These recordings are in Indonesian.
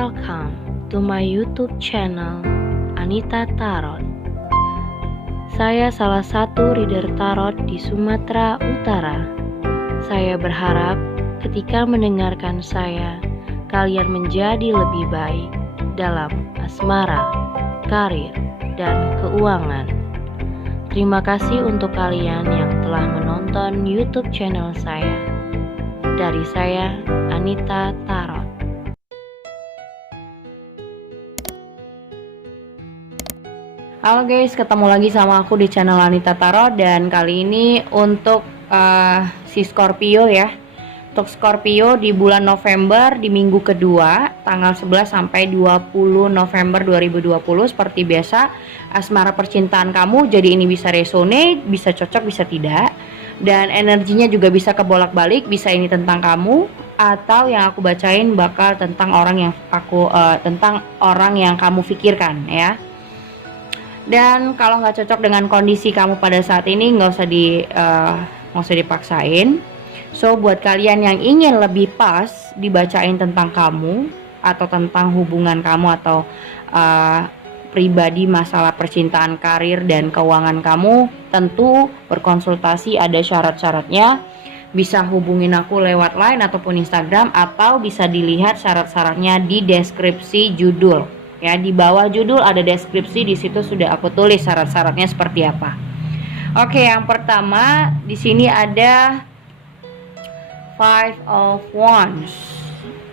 Welcome to my YouTube channel Anita Tarot. Saya salah satu reader tarot di Sumatera Utara. Saya berharap ketika mendengarkan saya, kalian menjadi lebih baik dalam asmara, karir, dan keuangan. Terima kasih untuk kalian yang telah menonton YouTube channel saya. Dari saya, Anita Tarot. Halo guys, ketemu lagi sama aku di channel Anita Tarot. Dan kali ini untuk si Scorpio ya. Untuk Scorpio di bulan November, di minggu kedua, tanggal 11 sampai 20 November 2020. Seperti biasa, asmara percintaan kamu, jadi ini bisa resonate, bisa cocok, bisa tidak. Dan energinya juga bisa kebolak-balik, bisa ini tentang kamu, atau yang aku bacain bakal tentang orang yang kamu pikirkan ya. Dan kalau nggak cocok dengan kondisi kamu pada saat ini, nggak usah dipaksain. So buat kalian yang ingin lebih pas dibacain tentang kamu atau tentang hubungan kamu atau pribadi, masalah percintaan, karir, dan keuangan kamu, tentu berkonsultasi, ada syarat-syaratnya. Bisa hubungin aku lewat line ataupun Instagram, atau bisa dilihat syarat-syaratnya di deskripsi judul. Ya, di bawah judul ada deskripsi, di situ sudah aku tulis syarat-syaratnya seperti apa. Oke, yang pertama di sini ada Five of Wands.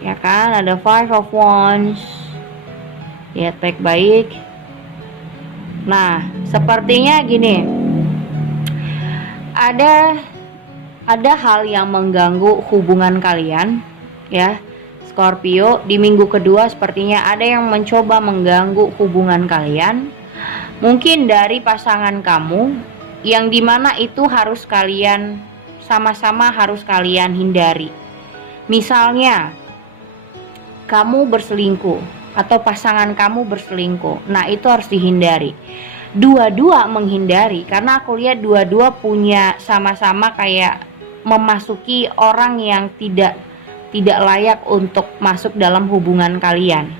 Ya kan, ada Five of Wands. Lihat baik-baik. Nah, sepertinya gini. Ada hal yang mengganggu hubungan kalian, ya. Scorpio, di minggu kedua sepertinya ada yang mencoba mengganggu hubungan kalian. Mungkin dari pasangan kamu, yang dimana itu harus kalian sama-sama harus kalian hindari. Misalnya kamu berselingkuh atau pasangan kamu berselingkuh, nah itu harus dihindari. Dua-dua menghindari, karena aku lihat dua-dua punya sama-sama kayak memasuki orang yang tidak layak untuk masuk dalam hubungan kalian.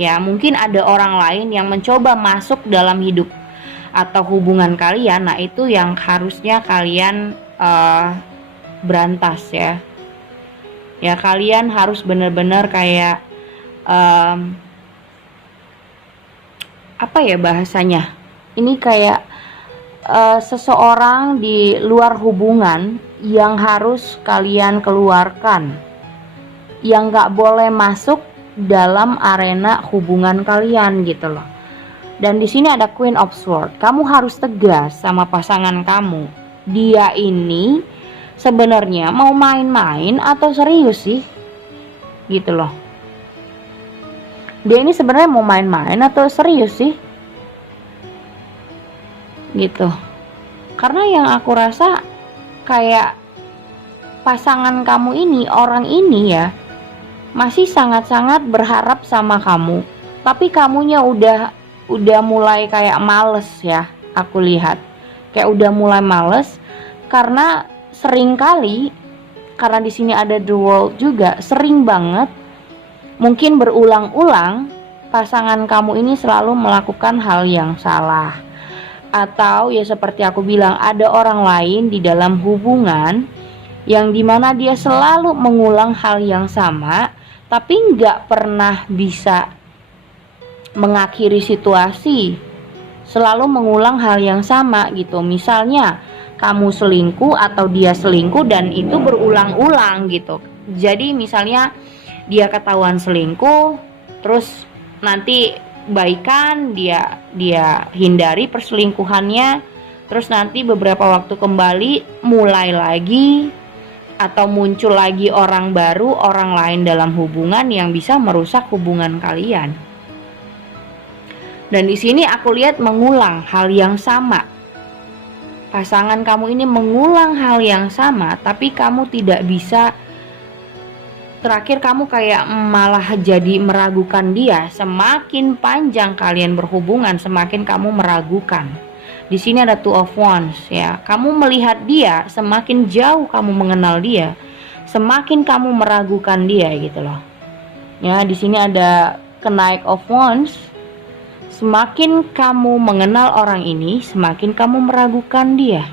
Ya, mungkin ada orang lain yang mencoba masuk dalam hidup atau hubungan kalian. Nah, itu yang harusnya kalian berantas ya. Ya, kalian harus benar-benar kayak apa ya bahasanya? Ini kayak seseorang di luar hubungan yang harus kalian keluarkan, yang gak boleh masuk dalam arena hubungan kalian gitu loh. Dan di sini ada Queen of Swords. Kamu harus tegas sama pasangan kamu. Dia ini sebenarnya mau main-main atau serius sih? Gitu loh. Dia ini sebenarnya mau main-main atau serius sih? Gitu. Karena yang aku rasa kayak pasangan kamu ini, orang ini ya, masih sangat-sangat berharap sama kamu, tapi kamunya udah mulai kayak males ya. Aku lihat kayak udah mulai males karena sering kali, karena di sini ada The World juga, sering banget, mungkin berulang-ulang pasangan kamu ini selalu melakukan hal yang salah. Atau ya seperti aku bilang, ada orang lain di dalam hubungan yang dimana dia selalu mengulang hal yang sama, tapi nggak pernah bisa mengakhiri situasi, selalu mengulang hal yang sama gitu. Misalnya kamu selingkuh atau dia selingkuh dan itu berulang-ulang gitu. Jadi misalnya dia ketahuan selingkuh, terus nanti baikan, dia hindari perselingkuhannya, terus nanti beberapa waktu kembali mulai lagi, atau muncul lagi orang baru, orang lain dalam hubungan yang bisa merusak hubungan kalian. Dan di sini aku lihat mengulang hal yang sama. Pasangan kamu ini mengulang hal yang sama, tapi kamu tidak bisa. Terakhir kamu kayak malah jadi meragukan dia. Semakin panjang kalian berhubungan, semakin kamu meragukan. Di sini ada Two of Wands ya. Kamu melihat dia, semakin jauh kamu mengenal dia, semakin kamu meragukan dia gitu loh. Ya, di sini ada Knight of Wands. Semakin kamu mengenal orang ini, semakin kamu meragukan dia.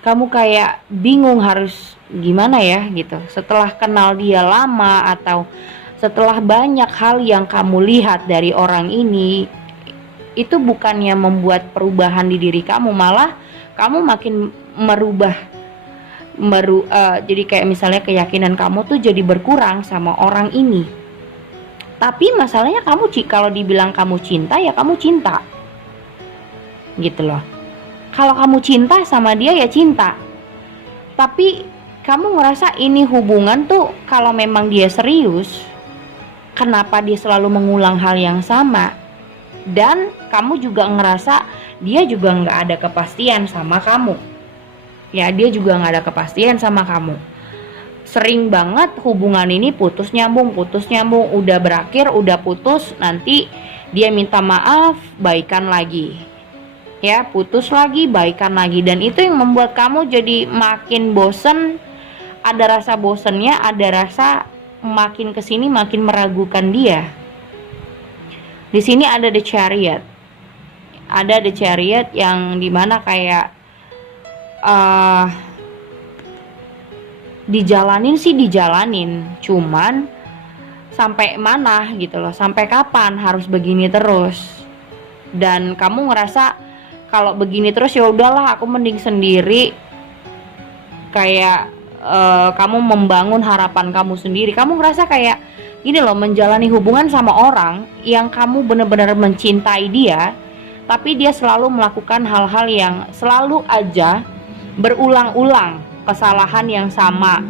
Kamu kayak bingung harus gimana ya gitu. Setelah kenal dia lama atau setelah banyak hal yang kamu lihat dari orang ini, itu bukannya membuat perubahan di diri kamu, malah kamu makin merubah. Jadi kayak misalnya keyakinan kamu tuh jadi berkurang sama orang ini. Tapi masalahnya kamu kalau dibilang kamu cinta, ya kamu cinta gitu loh. Kalau kamu cinta sama dia ya cinta, tapi kamu ngerasa ini hubungan tuh kalau memang dia serius, kenapa dia selalu mengulang hal yang sama? Dan kamu juga ngerasa dia juga nggak ada kepastian sama kamu. Ya, dia juga nggak ada kepastian sama kamu. Sering banget hubungan ini putus nyambung, udah berakhir, udah putus, nanti dia minta maaf, baikan lagi. Ya, putus lagi, baikan lagi. Dan itu yang membuat kamu jadi makin bosen. Ada rasa bosennya, ada rasa makin kesini makin meragukan dia. Di sini ada The Chariot. Ada The Chariot yang dimana kayak dijalanin, cuman sampai mana gitu loh, sampai kapan harus begini terus. Dan kamu ngerasa kalau begini terus ya udahlah, aku mending sendiri. Kayak kamu membangun harapan kamu sendiri. Kamu ngerasa kayak gini loh, menjalani hubungan sama orang yang kamu benar-benar mencintai dia, tapi dia selalu melakukan hal-hal yang selalu aja berulang-ulang, kesalahan yang sama,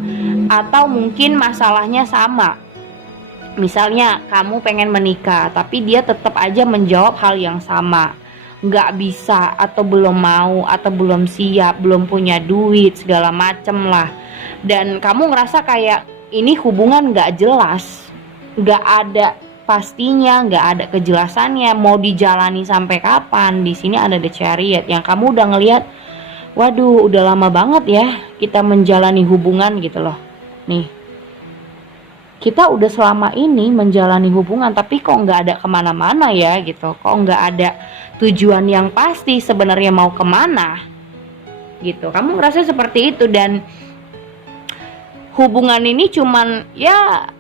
atau mungkin masalahnya sama. Misalnya kamu pengen menikah, tapi dia tetap aja menjawab hal yang sama, nggak bisa, atau belum mau, atau belum siap, belum punya duit, segala macem lah. Dan kamu ngerasa kayak ini hubungan nggak jelas, nggak ada pastinya, nggak ada kejelasannya, mau dijalani sampai kapan. Di sini ada The Chariot yang kamu udah ngelihat, waduh udah lama banget ya kita menjalani hubungan gitu loh. Nih, kita udah selama ini menjalani hubungan, tapi kok nggak ada kemana-mana ya gitu, kok nggak ada tujuan yang pasti sebenarnya mau kemana gitu. Kamu ngerasa seperti itu, dan hubungan ini cuman ya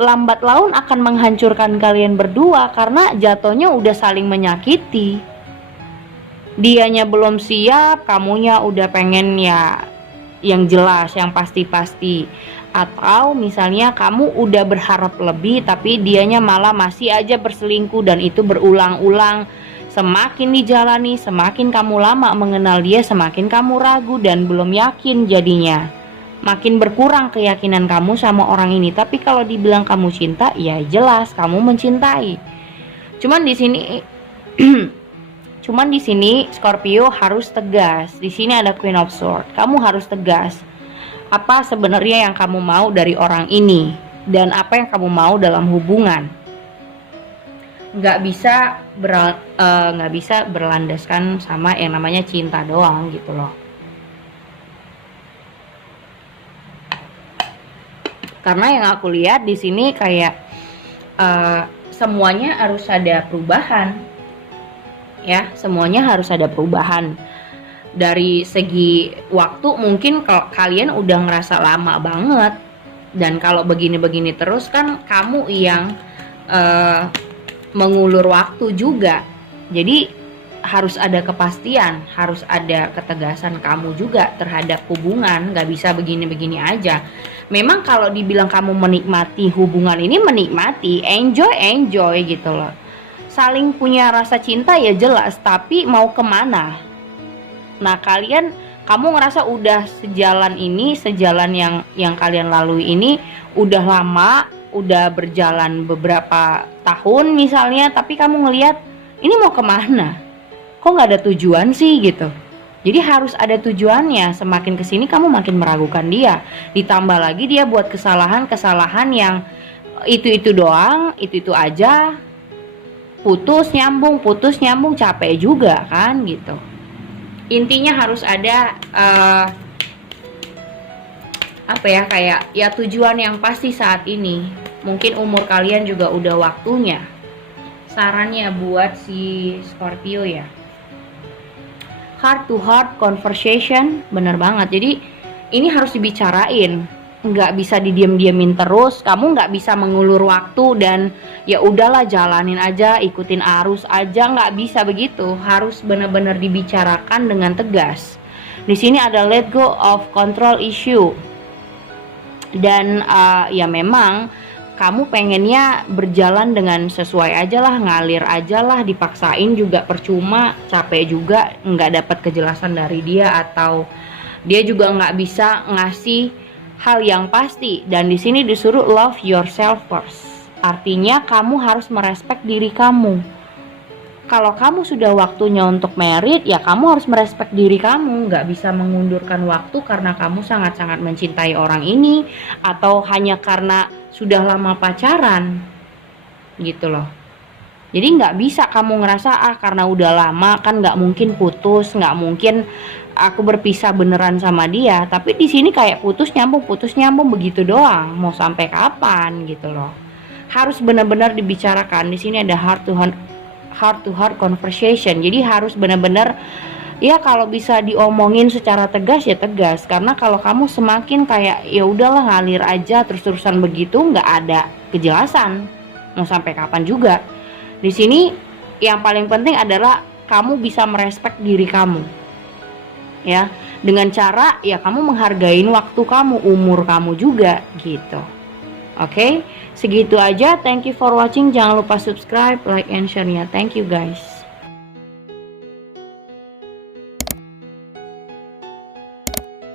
lambat laun akan menghancurkan kalian berdua, karena jatuhnya udah saling menyakiti. Dianya belum siap, kamunya udah pengen ya yang jelas, yang pasti-pasti. Atau misalnya kamu udah berharap lebih, tapi dianya malah masih aja berselingkuh, dan itu berulang-ulang. Semakin dijalani, semakin kamu lama mengenal dia, semakin kamu ragu dan belum yakin jadinya. Makin berkurang keyakinan kamu sama orang ini. Tapi kalau dibilang kamu cinta, ya jelas kamu mencintai. Cuman di sini Scorpio harus tegas. Di sini ada Queen of Swords. Kamu harus tegas. Apa sebenarnya yang kamu mau dari orang ini, dan apa yang kamu mau dalam hubungan. Nggak bisa berlandaskan sama yang namanya cinta doang gitu loh. Karena yang aku lihat di sini kayak semuanya harus ada perubahan. Ya, semuanya harus ada perubahan. Dari segi waktu mungkin kalau kalian udah ngerasa lama banget, dan kalau begini-begini terus kan kamu yang mengulur waktu juga. Jadi harus ada kepastian, harus ada ketegasan kamu juga terhadap hubungan. Gak bisa begini-begini aja. Memang kalau dibilang kamu menikmati hubungan ini, menikmati, enjoy gitu loh. Saling punya rasa cinta ya jelas, tapi mau kemana? Nah, kamu ngerasa udah sejalan yang kalian lalui ini udah lama, udah berjalan beberapa tahun misalnya, tapi kamu ngelihat ini mau kemana? Kok nggak ada tujuan sih gitu? Jadi harus ada tujuannya. Semakin kesini kamu makin meragukan dia. Ditambah lagi dia buat kesalahan yang itu doang, itu aja. Putus nyambung, capek juga kan gitu. Intinya harus ada apa ya, kayak ya tujuan yang pasti saat ini. Mungkin umur kalian juga udah waktunya. Sarannya buat si Scorpio ya, heart to heart conversation, bener banget. Jadi ini harus dibicarain, nggak bisa didiem-diemin terus. Kamu nggak bisa mengulur waktu dan ya udahlah jalanin aja, ikutin arus aja, nggak bisa begitu. Harus benar-benar dibicarakan dengan tegas. Di sini ada let go of control issue, dan ya memang kamu pengennya berjalan dengan sesuai aja lah, ngalir aja lah, dipaksain juga percuma, capek juga, nggak dapat kejelasan dari dia, atau dia juga nggak bisa ngasih hal yang pasti. Dan di sini disuruh love yourself first, artinya kamu harus merespek diri kamu. Kalau kamu sudah waktunya untuk merit, ya kamu harus merespek diri kamu. Nggak bisa mengundurkan waktu karena kamu sangat-sangat mencintai orang ini, atau hanya karena sudah lama pacaran gitu loh. Jadi nggak bisa kamu ngerasa karena udah lama kan nggak mungkin putus, nggak mungkin aku berpisah beneran sama dia. Tapi di sini kayak putus nyambung begitu doang. Mau sampai kapan gitu loh. Harus benar-benar dibicarakan. Di sini ada heart to heart conversation. Jadi harus benar-benar ya, kalau bisa diomongin secara tegas ya tegas. Karena kalau kamu semakin kayak ya udahlah ngalir aja terus-terusan begitu, nggak ada kejelasan mau sampai kapan juga. Di sini yang paling penting adalah kamu bisa merespek diri kamu ya, dengan cara ya kamu menghargain waktu kamu, umur kamu juga gitu. Oke, segitu aja. Thank you for watching. Jangan lupa subscribe, like, and share-nya. Thank you guys.